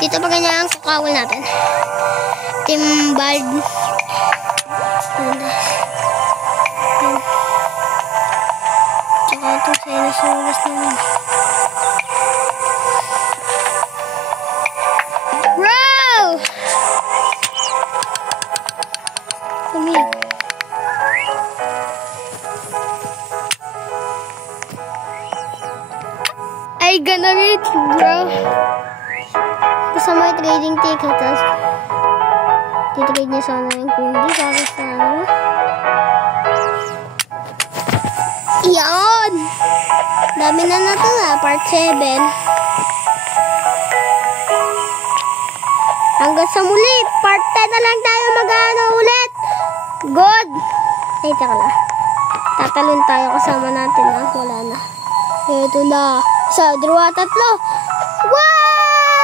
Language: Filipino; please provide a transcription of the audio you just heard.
Dito pa ganyan ang kakawal natin. Timbald. Tsaka itong sinusulas naman. Wow! Kami. Ay, gonna read, bro. Kasama yung trading ticket, tapos titrade niya sana yung kundi, tapos sana. Iyan! Dami na natala, part 7. Hanggang sa muli, part 10 na lang tayo mag-ano ulit. Good! Ay, taka lang. Tatalon tayo kasama natin, ha? Wala na. Ito na. Sa, 2, 3.